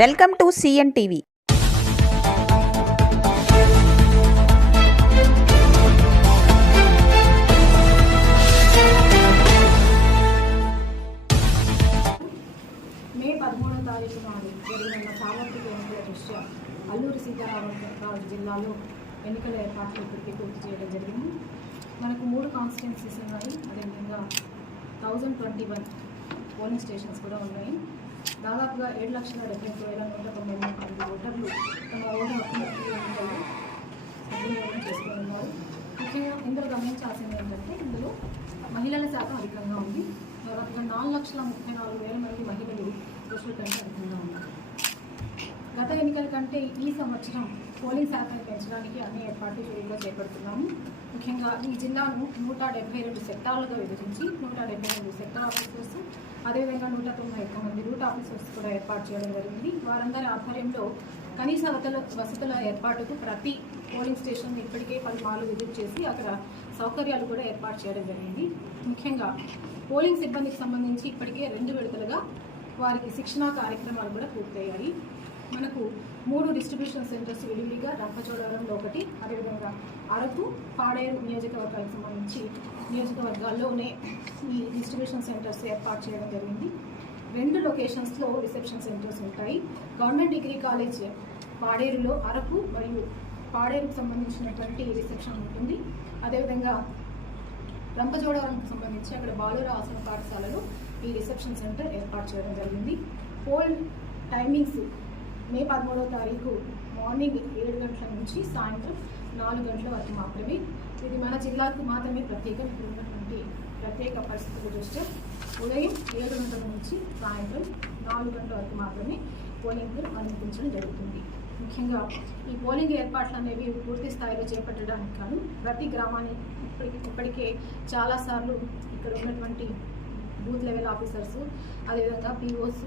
Welcome to CN TV. May పదమూడవ తారీఖు నాడు జరిగిన సామర్థిక ఎన్నికల దృష్ట్యా అల్లూరు సీతారామరాజు జిల్లాలో ఎన్నికల ఏర్పాట్లు ఇప్పటికీ పూర్తి చేయడం జరిగింది. మనకు మూడు కాన్స్టిట్యున్సీస్ ఉన్నాయి. అదేవిధంగా thousand twenty one polling stations కూడా ఉన్నాయి. దాదాపుగా ఏడు లక్షల డెబ్బై ఒక్క వేల నూట తొంభై నాలుగు ఓటర్లు తమ ఓటు హక్కును ఈ ఎన్నికల్లో సద్వినియోగం చేసుకొని ముఖ్యంగా ఇందులో గమనించాల్సింది ఏంటంటే ఇందులో మహిళల శాతం అధికంగా ఉంది. దాదాపుగా నాలుగు లక్షల ముప్పై నాలుగు వేల మంది మహిళలు పురుషుల కంటే అధికంగా ఉన్నారు. గత ఎన్నికల కంటే ఈ సంవత్సరం పోలింగ్ శాతాన్ని పెంచడానికి అన్ని ఏర్పాట్లు చురుగ్గా చేపడుతున్నాము. ముఖ్యంగా ఈ జిల్లాను నూట డెబ్బై రెండు సెక్టార్లుగా విభజించి నూట డెబ్బై రెండు సెక్టార్ ఆఫీసర్స్ అదేవిధంగా నూట తొంభై ఒక్క మంది రూట్ ఆఫీసర్స్ కూడా ఏర్పాటు చేయడం జరిగింది. వారందరి ఆధ్వర్యంలో కనీస వసతుల వసతుల ఏర్పాటుకు ప్రతి పోలింగ్ స్టేషన్ ఇప్పటికే పలు మార్లు విజిట్ చేసి అక్కడ సౌకర్యాలు కూడా ఏర్పాటు చేయడం జరిగింది. ముఖ్యంగా పోలింగ్ సిబ్బందికి సంబంధించి ఇప్పటికే రెండు విడతలుగా వారికి శిక్షణా కార్యక్రమాలు కూడా పూర్తయ్యాయి. మనకు మూడు డిస్ట్రిబ్యూషన్ సెంటర్స్ విడివిడిగా రంపచోడవరంలో ఒకటి అదేవిధంగా అరకు పాడేరు నియోజకవర్గానికి సంబంధించి నియోజకవర్గాల్లోనే ఈ డిస్ట్రిబ్యూషన్ సెంటర్స్ ఏర్పాటు చేయడం జరిగింది. రెండు లొకేషన్స్లో రిసెప్షన్ సెంటర్స్ ఉంటాయి. గవర్నమెంట్ డిగ్రీ కాలేజ్ పాడేరులో అరకు మరియు పాడేరుకు సంబంధించినటువంటి రిసెప్షన్ ఉంటుంది. అదేవిధంగా రంపచోడవరంకు సంబంధించి అక్కడ బాలుర ఆసన పాఠశాలలో ఈ రిసెప్షన్ సెంటర్ ఏర్పాటు చేయడం జరిగింది. పోల్ టైమింగ్స్ మే పదమూడవ తారీఖు మార్నింగ్ ఏడు గంటల నుంచి సాయంత్రం నాలుగు గంటల వరకు మాత్రమే. ఇది మన జిల్లాకు మాత్రమే ప్రత్యేకం ఇక్కడ ఉన్నటువంటి ప్రత్యేక పరిస్థితులు చూస్తే ఉదయం ఏడు గంటల నుంచి సాయంత్రం నాలుగు గంటల వరకు మాత్రమే పోలింగ్ అనుమతించడం జరుగుతుంది. ముఖ్యంగా ఈ పోలింగ్ ఏర్పాట్లు అనేవి పూర్తి స్థాయిలో చేపట్టడానికి కాను ప్రతి గ్రామాన్ని ఇప్పటికి ఇప్పటికే చాలాసార్లు ఇక్కడ ఉన్నటువంటి బూత్ లెవెల్ ఆఫీసర్స్ అదేవిధంగా పీఓస్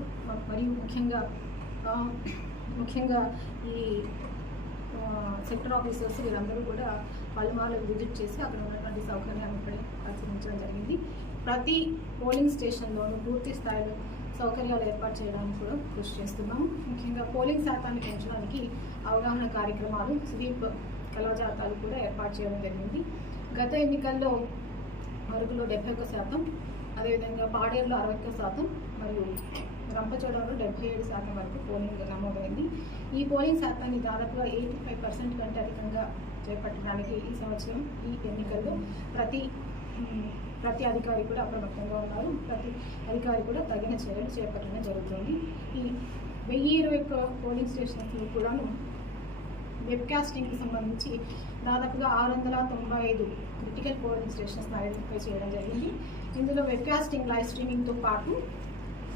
మరియు ముఖ్యంగా ముఖ్యంగా ఈ సెక్టర్ ఆఫీసర్స్ వీరందరూ కూడా పలుమార్లు విజిట్ చేసి అక్కడ ఉన్నటువంటి సౌకర్యాన్ని ఇక్కడే పరిశీలించడం జరిగింది. ప్రతి పోలింగ్ స్టేషన్లోనూ పూర్తి స్థాయిలో సౌకర్యాలు ఏర్పాటు చేయడానికి కూడా కృషి చేస్తున్నాము. ముఖ్యంగా పోలింగ్ శాతాన్ని పెంచడానికి అవగాహన కార్యక్రమాలు స్వీప్ కళాజాతాలు కూడా ఏర్పాటు చేయడం జరిగింది. గత ఎన్నికల్లో మరుగులో డెబ్బై ఒక్క శాతం అదేవిధంగా పాడేరులో అరవై ఒక్క శాతం మరియు రంపచోడవరం డెబ్బై ఏడు శాతం వరకు పోలింగ్ నమోదైంది. ఈ పోలింగ్ శాతాన్ని దాదాపుగా ఎయిటీ ఫైవ్ పర్సెంట్ కంటే అధికంగా చేపట్టడానికి ఈ సంవత్సరం ఈ ఎన్నికల్లో ప్రతి ప్రతి అధికారి కూడా అప్రమత్తంగా ఉన్నారు. ప్రతి అధికారి కూడా తగిన చర్యలు చేపట్టడం జరుగుతుంది. ఈ వెయ్యి ఇరవై ఒక్క పోలింగ్ స్టేషన్స్లో కూడాను వెబ్కాస్టింగ్కి సంబంధించి దాదాపుగా ఆరు వందల తొంభై ఐదు క్రిటికల్ పోలింగ్ స్టేషన్స్ ఐడెంటిఫై చేయడం జరిగింది. ఇందులో వెబ్కాస్టింగ్ లైవ్ స్ట్రీమింగ్తో పాటు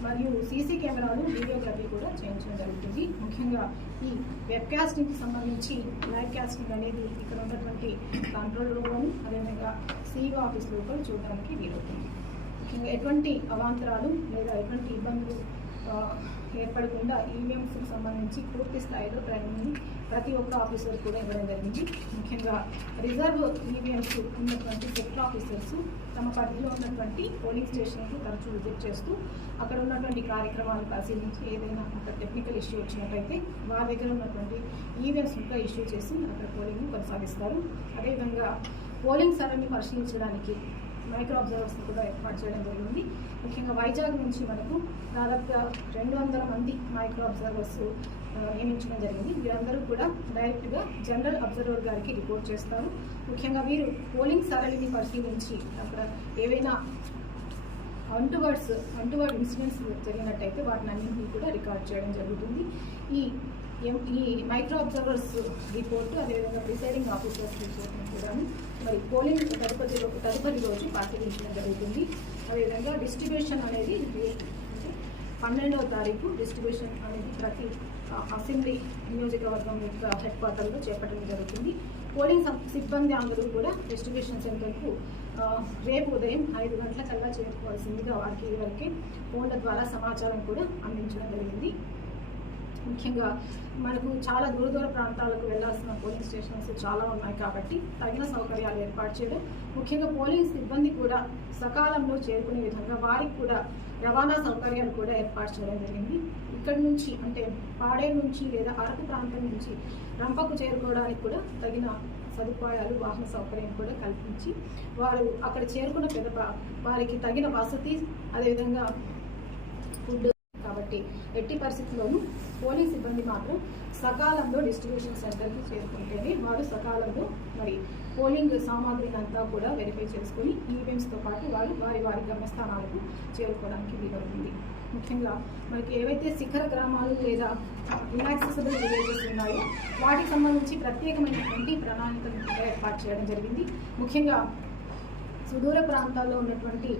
మరియు సీసీ కెమెరాలు వీడియోగ్రఫీ కూడా చేయించడం జరుగుతుంది. ముఖ్యంగా ఈ వెబ్కాస్టింగ్కి సంబంధించి లైవ్ కాస్టింగ్ అనేది ఇక్కడ ఉన్నటువంటి కంట్రోల్ రూమ్లోని అదేవిధంగా సీఓ ఆఫీస్ లోపల చూడడానికి వీలవుతుంది. ముఖ్యంగా ఎటువంటి అవాంతరాలు లేదా ఎటువంటి ఇబ్బందులు ఏర్పడకుండా ఈవీఎంస్కి సంబంధించి పూర్తి స్థాయిలో ట్రైనింగ్ ప్రతి ఒక్క ఆఫీసర్ కూడా ఇవ్వడం జరిగింది. ముఖ్యంగా రిజర్వ్ ఈవీఎంస్ ఉన్నటువంటి సెక్టర్ ఆఫీసర్స్ తమ పరిధిలో ఉన్నటువంటి పోలింగ్ స్టేషన్కు తరచూ విజిట్ చేస్తూ అక్కడ ఉన్నటువంటి కార్యక్రమాలు పరిశీలించి ఏదైనా ఒక టెక్నికల్ ఇష్యూ వచ్చినట్టయితే వారి దగ్గర ఉన్నటువంటి ఈవీఎంస్ ఇంకా ఇష్యూ చేసి అక్కడ పోలింగ్ను కొనసాగిస్తారు. అదేవిధంగా పోలింగ్ సర్వేని పరిశీలించడానికి మైక్రో అబ్జర్వర్స్ని కూడా ఏర్పాటు చేయడం జరిగింది. ముఖ్యంగా వైజాగ్ నుంచి మనకు దాదాపుగా రెండు వందల మంది మైక్రో అబ్జర్వర్స్ నియమించడం జరిగింది. వీరందరూ కూడా డైరెక్ట్గా జనరల్ అబ్జర్వర్ గారికి రిపోర్ట్ చేస్తారు. ముఖ్యంగా వీరు పోలింగ్ సరళిని పరిశీలించి అక్కడ ఏవైనా అంటువర్డ్స్ అంటువర్డ్ ఇన్సిడెంట్స్ జరిగినట్టయితే వాటిని అన్నింటినీ కూడా రికార్డ్ చేయడం జరుగుతుంది. ఈ మైక్రో అబ్జర్వర్స్ రిపోర్టు అదేవిధంగా ప్రిసైడింగ్ ఆఫీసర్స్ రిపోర్ట్ని కూడా మరి పోలింగ్ తదుపరి తదుపరి రోజు పరిశీలించడం జరుగుతుంది. అదేవిధంగా డిస్ట్రిబ్యూషన్ అనేది పన్నెండవ తారీఖు డిస్ట్రిబ్యూషన్ అనేది ప్రతి అసెంబ్లీ నియోజకవర్గం యొక్క హెడ్ క్వార్టర్లో చేపట్టడం జరుగుతుంది. పోలింగ్ సిబ్బంది అందరూ కూడా డిస్ట్రిబ్యూషన్ సెంటర్కు రేపు ఉదయం ఐదు గంటలకల్లా చేరుకోవాల్సిందిగా వారికి వరకే ఫోన్ల ద్వారా సమాచారం కూడా అందించడం జరిగింది. ముఖ్యంగా మనకు చాలా దూర దూర ప్రాంతాలకు వెళ్ళాల్సిన పోలింగ్ స్టేషన్స్ చాలా ఉన్నాయి కాబట్టి తగిన సౌకర్యాలు ఏర్పాటు చేయడం ముఖ్యంగా పోలింగ్ సిబ్బంది కూడా సకాలంలో చేరుకునే విధంగా వారికి కూడా రవాణా సౌకర్యాలు కూడా ఏర్పాటు చేయడం జరిగింది. ఇక్కడి నుంచి అంటే పాడే నుంచి లేదా అరకు ప్రాంతం నుంచి రంపకు చేరుకోవడానికి కూడా తగిన సదుపాయాలు వాహన సౌకర్యం కూడా కల్పించి వారు అక్కడ చేరుకున్న పెద్ద వారికి తగిన వసతి అదేవిధంగా కాబట్టి ఎట్టి పరిస్థితుల్లోనూ పోలీస్ సిబ్బంది మాత్రం సకాలంలో డిస్ట్రిబ్యూషన్ సెంటర్కి చేరుకుంటేనే వారు సకాలంలో మరి పోలింగ్ సామాగ్రిని అంతా కూడా వెరిఫై చేసుకుని ఈవెంట్స్తో పాటు వారు వారి వారి గమ్యస్థానాలకు చేరుకోవడానికి వీలవుతుంది ముఖ్యంగా మనకి ఏవైతే శిఖర గ్రామాలు లేదా ఇన్యాక్సెసిబుల్ విలేజెస్ ఉన్నాయో వాటికి సంబంధించి ప్రత్యేకమైనటువంటి ప్రణాళికలను ఏర్పాటు చేయడం జరిగింది. ముఖ్యంగా సుదూర ప్రాంతాల్లో ఉన్నటువంటి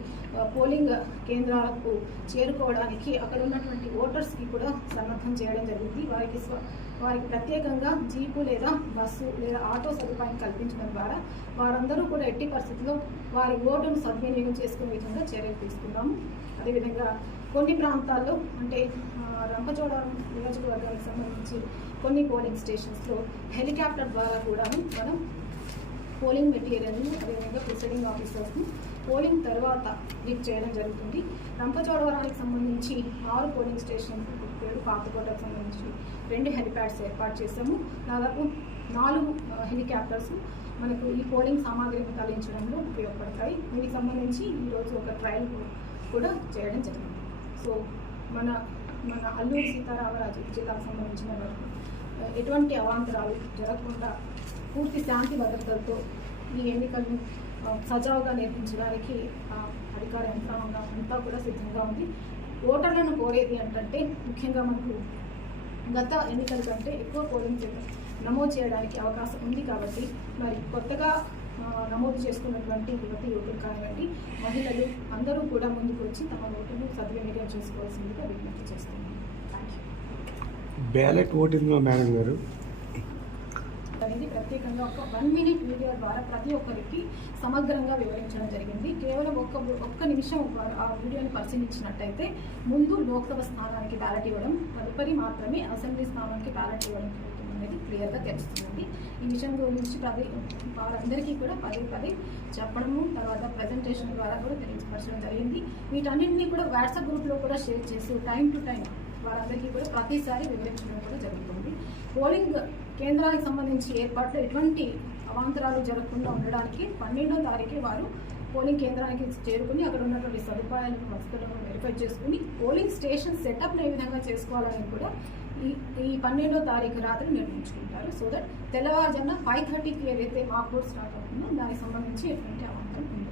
పోలింగ్ కేంద్రాలకు చేరుకోవడానికి అక్కడ ఉన్నటువంటి ఓటర్స్కి కూడా సన్నద్ధం చేయడం జరిగింది. వారికి స్వ వారికి ప్రత్యేకంగా జీపు లేదా బస్సు లేదా ఆటో సదుపాయం కల్పించడం ద్వారా వారందరూ కూడా ఎట్టి పరిస్థితుల్లో వారి ఓటును సద్వినియోగం చేసుకునే విధంగా చర్యలు తీసుకున్నాము అదేవిధంగా కొన్ని ప్రాంతాల్లో అంటే రంపచోడ రంపచోడవరం నియోజకవర్గానికి సంబంధించి కొన్ని పోలింగ్ స్టేషన్స్లో హెలికాప్టర్ ద్వారా కూడా మనం పోలింగ్ మెటీరియల్ని అదేవిధంగా ప్రిసైడింగ్ ఆఫీసర్స్ని పోలింగ్ తర్వాత లిఫ్ట్ చేయడం జరుగుతుంది. రంపచోడవరానికి సంబంధించి ఆరు పోలింగ్ స్టేషన్ పేరు పాతకోటకు సంబంధించి రెండు హెలిప్యాడ్స్ ఏర్పాటు చేశాము. దాదాపు నాలుగు హెలికాప్టర్స్ మనకు ఈ పోలింగ్ సామాగ్రిని తరలించడంలో ఉపయోగపడతాయి. దీనికి సంబంధించి ఈరోజు ఒక ట్రయల్ కూడా చేయడం జరిగింది. సో మన మన అల్లూరి సీతారామరాజు జిల్లాకు సంబంధించిన వరకు ఎటువంటి అవాంతరాలు జరగకుండా పూర్తి శాంతి భద్రతలతో ఈ ఎన్నికలను సజావుగా నేర్పించడానికి ఆ, అధికార యంత్రాంగం అంతా కూడా సిద్ధంగా ఉంది. ఓటర్లను కోరేది ఏంటంటే ముఖ్యంగా మనకు గత ఎన్నికల కంటే ఎక్కువ పోలింగ్ నమోదు చేయడానికి అవకాశం ఉంది కాబట్టి మరి కొత్తగా నమోదు చేసుకున్నటువంటి యువత యువకులు కానివ్వండి మహిళలు అందరూ కూడా ముందుకు వచ్చి తమ ఓటును సద్వినియోగం చేసుకోవాల్సిందిగా విజ్ఞప్తి చేస్తున్నాను. థ్యాంక్ యూ బ్యాలెట్ ఓటింగ్లో మేడం గారు అనేది ప్రత్యేకంగా ఒక వన్ మినిట్ వీడియో ద్వారా ప్రతి ఒక్కరికి సమగ్రంగా వివరించడం జరిగింది. కేవలం ఒక్క ఒక్క నిమిషం ఆ వీడియోని పరిశీలించినట్టయితే ముందు లోక్సభ స్థానానికి బ్యాలెట్ ఇవ్వడం తదుపరి మాత్రమే అసెంబ్లీ స్థానానికి బ్యాలెట్ ఇవ్వడం అనేది క్లియర్గా తెలుస్తుంది. ఈ విషయం గురించి పదే వారందరికీ కూడా పదే పదే చెప్పడము తర్వాత ప్రజెంటేషన్ ద్వారా కూడా తెలియపరచడం జరిగింది. వీటన్నింటినీ కూడా వాట్సాప్ గ్రూప్లో కూడా షేర్ చేసి టైం టు టైం వారందరికీ కూడా ప్రతిసారి వివరించడం కూడా జరుగుతుంది. పోలింగ్ కేంద్రానికి సంబంధించి ఏర్పాట్లు ఎటువంటి అవాంతరాలు జరగకుండా ఉండడానికి పన్నెండో తారీఖు వారు పోలింగ్ కేంద్రానికి చేరుకుని అక్కడ ఉన్నటువంటి సదుపాయాలను వసతులను వెరిఫై చేసుకుని పోలింగ్ స్టేషన్ సెటప్ను ఏ విధంగా చేసుకోవాలని కూడా ఈ ఈ పన్నెండో తారీఖు రాత్రి నిర్ణయించుకుంటారు. సో దట్ తెల్లవారుజామున ఫైవ్ థర్టీకి ఏదైతే మాక్ బోర్డ్ స్టార్ట్ అవుతుందో దానికి సంబంధించి ఎటువంటి అవాంతరం ఉండదు.